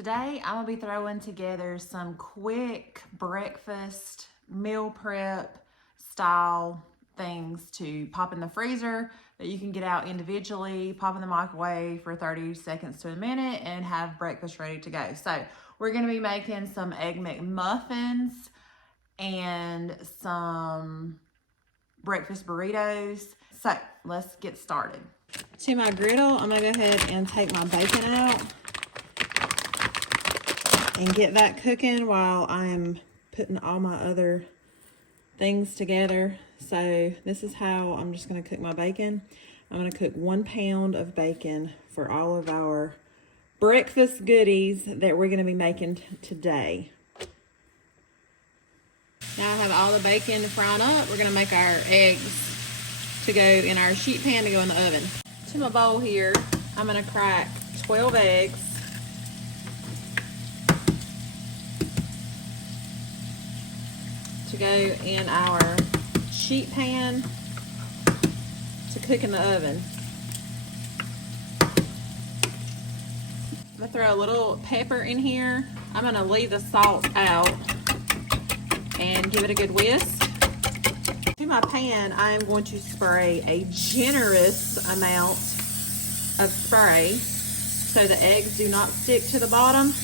Today, I'm gonna be throwing together some quick breakfast, meal prep style things to pop in the freezer that you can get out individually, pop in the microwave for 30 seconds to a minute, and have breakfast ready to go. So we're gonna be making some Egg McMuffins and some breakfast burritos. So let's get started. To my griddle, I'm gonna go ahead and take my bacon out and get that cooking while I'm putting all my other things together. So this is how I'm just gonna cook my bacon. I'm gonna cook 1 pound of bacon for all of our breakfast goodies that we're gonna be making today. Now I have all the bacon frying up. We're gonna make our eggs to go in our sheet pan to go in the oven. To my bowl here, I'm gonna crack 12 eggs. To go in our sheet pan to cook in the oven. I'm gonna throw a little pepper in here. I'm gonna leave the salt out and give it a good whisk. To my pan, I am going to spray a generous amount of spray so the eggs do not stick to the bottom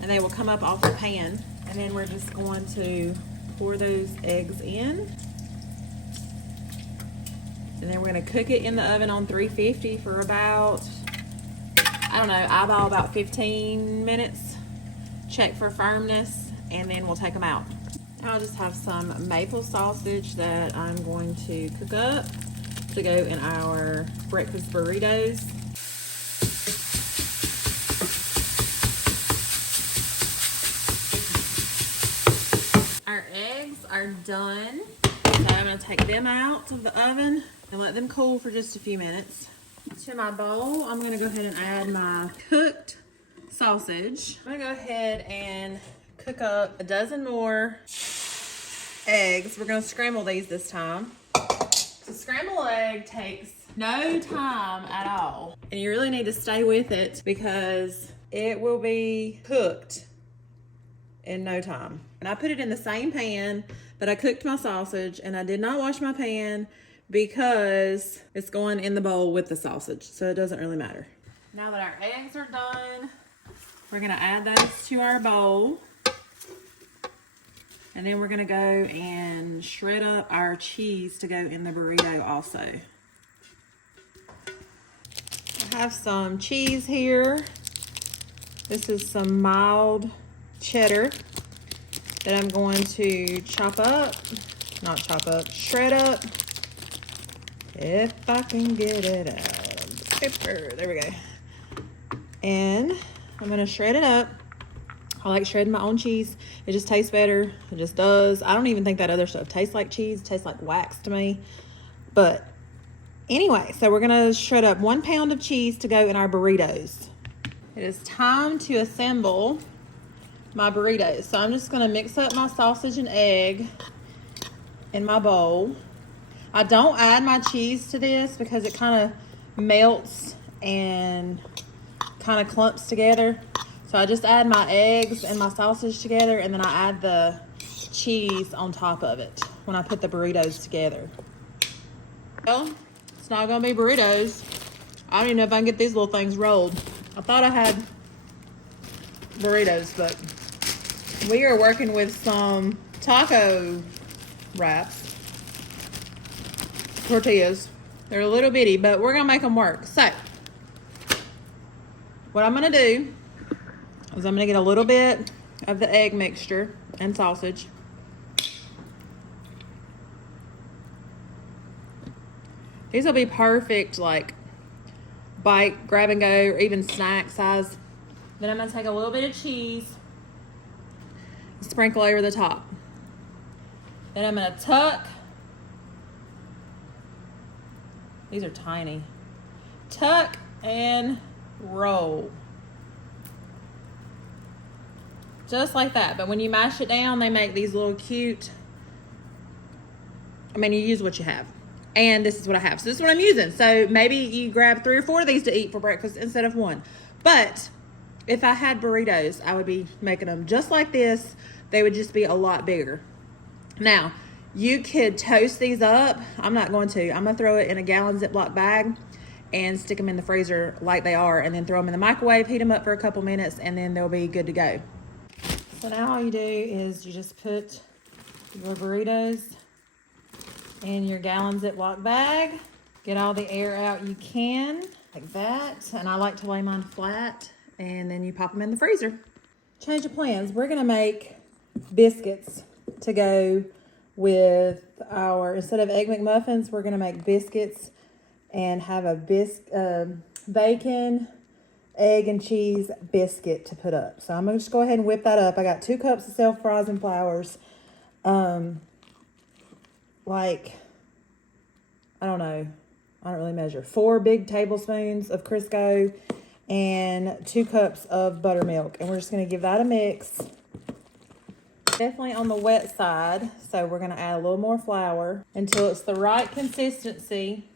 and they will come up off the pan. And then we're just going to pour those eggs in. And then we're gonna cook it in the oven on 350 for about, I don't know, eyeball about 15 minutes. Check for firmness, and then we'll take them out. I'll just have some maple sausage that I'm going to cook up to go in our breakfast burritos. Our eggs are done. So I'm gonna take them out of the oven and let them cool for just a few minutes. To my bowl, I'm gonna go ahead and add my cooked sausage. I'm gonna go ahead and cook up a dozen more eggs. We're gonna scramble these this time. So scrambled egg takes no time at all. And you really need to stay with it because it will be cooked in no time. And I put it in the same pan that I cooked my sausage, and I did not wash my pan because it's going in the bowl with the sausage, so it doesn't really matter. Now that our eggs are done, we're gonna add those to our bowl. And then we're gonna go and shred up our cheese to go in the burrito also. I have some cheese here. This is some mild cheddar that I'm going to shred up. If I can get it out of the scraper. There we go. And I'm gonna shred it up. I like shredding my own cheese. It just tastes better. It just does. I don't even think that other stuff tastes like cheese. It tastes like wax to me. But anyway, so we're gonna shred up 1 pound of cheese to go in our burritos. It is time to assemble my burritos. So I'm just gonna mix up my sausage and egg in my bowl. I don't add my cheese to this because it kind of melts and kind of clumps together. So I just add my eggs and my sausage together, and then I add the cheese on top of it when I put the burritos together. Well, it's not gonna be burritos. I don't even know if I can get these little things rolled. I thought I had burritos, but we are working with some taco wraps, tortillas. They're a little bitty, but we're gonna make them work. So what I'm gonna do is I'm gonna get a little bit of the egg mixture and sausage. These will be perfect, like bite, grab and go, or even snack size. Then I'm gonna take a little bit of cheese, sprinkle over the top. Then I'm gonna tuck. These are tiny. Tuck and roll. Just like that. But when you mash it down, they make these little cute, you use what you have. And this is what I have. So this is what I'm using. So maybe you grab 3 or 4 of these to eat for breakfast instead of 1. But if I had burritos, I would be making them just like this. They would just be a lot bigger. Now, you could toast these up. I'm not going to. I'm going to throw it in a gallon Ziploc bag and stick them in the freezer like they are, and then throw them in the microwave, heat them up for a couple minutes, and then they'll be good to go. So now all you do is you just put your burritos in your gallon Ziploc bag. Get all the air out you can, like that. And I like to lay mine flat, and then you pop them in the freezer. Change of plans. We're gonna make biscuits to go with our, instead of Egg McMuffins, we're gonna make biscuits and have a bacon, egg, and cheese biscuit to put up. So I'm gonna just go ahead and whip that up. I got 2 cups of self-frozen flours. Like, I don't know, I don't really measure. 4 big tablespoons of Crisco and 2 cups of buttermilk. And we're just gonna give that a mix. Definitely on the wet side, so we're gonna add a little more flour until it's the right consistency.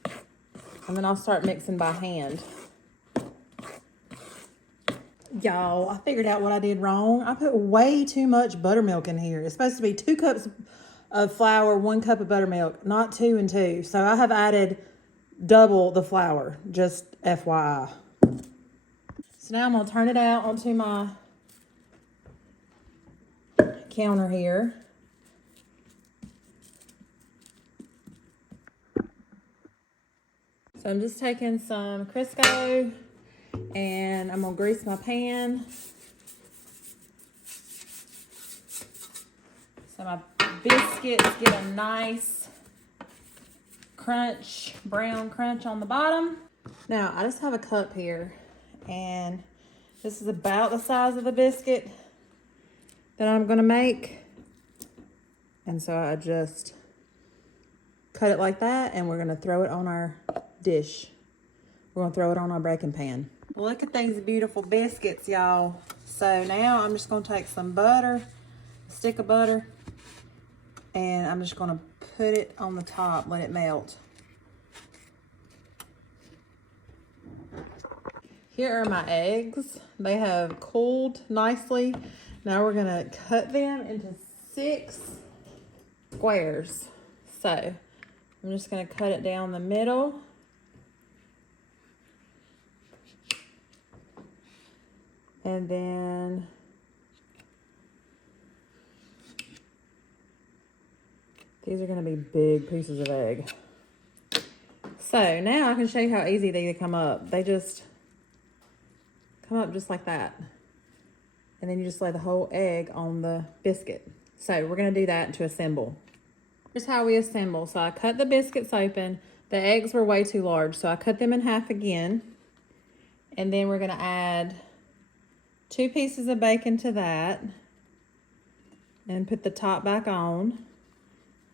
And then I'll start mixing by hand. Y'all, I figured out what I did wrong. I put way too much buttermilk in here. It's supposed to be 2 cups of flour, 1 cup of buttermilk, not 2 and 2. So I have added double the flour, just FYI. So now I'm gonna turn it out onto my counter here. So I'm just taking some Crisco and I'm gonna grease my pan. So my biscuits get a nice crunch, brown crunch on the bottom. Now I just have a cup here, and this is about the size of the biscuit that I'm gonna make. And so I just cut it like that, and we're gonna throw it on our dish. We're gonna throw it on our baking pan. Look at these beautiful biscuits, y'all. So now I'm just gonna take some butter, a stick of butter, and I'm just gonna put it on the top, let it melt. Here are my eggs. They have cooled nicely. Now we're gonna cut them into 6 squares. So I'm just gonna cut it down the middle. And then these are gonna be big pieces of egg. So now I can show you how easy they come up. They just come up just like that. And then you just lay the whole egg on the biscuit. So we're gonna do that to assemble. Here's how we assemble. So I cut the biscuits open. The eggs were way too large, so I cut them in half again. And then we're gonna add 2 pieces of bacon to that and put the top back on.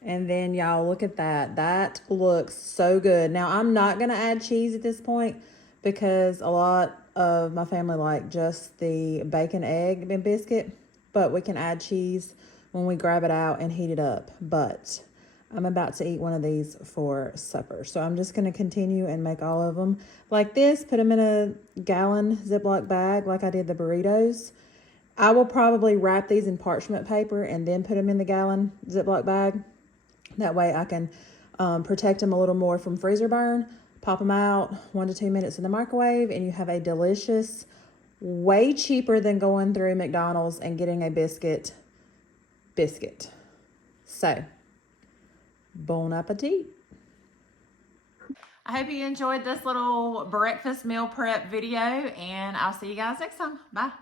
And then y'all, look at that. That looks so good. Now I'm not gonna add cheese at this point because a lot of my family like just the bacon, egg, and biscuit, but we can add cheese when we grab it out and heat it up. But I'm about to eat one of these for supper. So I'm just gonna continue and make all of them like this, put them in a gallon Ziploc bag like I did the burritos. I will probably wrap these in parchment paper and then put them in the gallon Ziploc bag. That way I can protect them a little more from freezer burn. Pop them out 1 to 2 minutes in the microwave, and you have a delicious, way cheaper than going through McDonald's and getting a biscuit. So, bon appetit. I hope you enjoyed this little breakfast meal prep video, and I'll see you guys next time. Bye.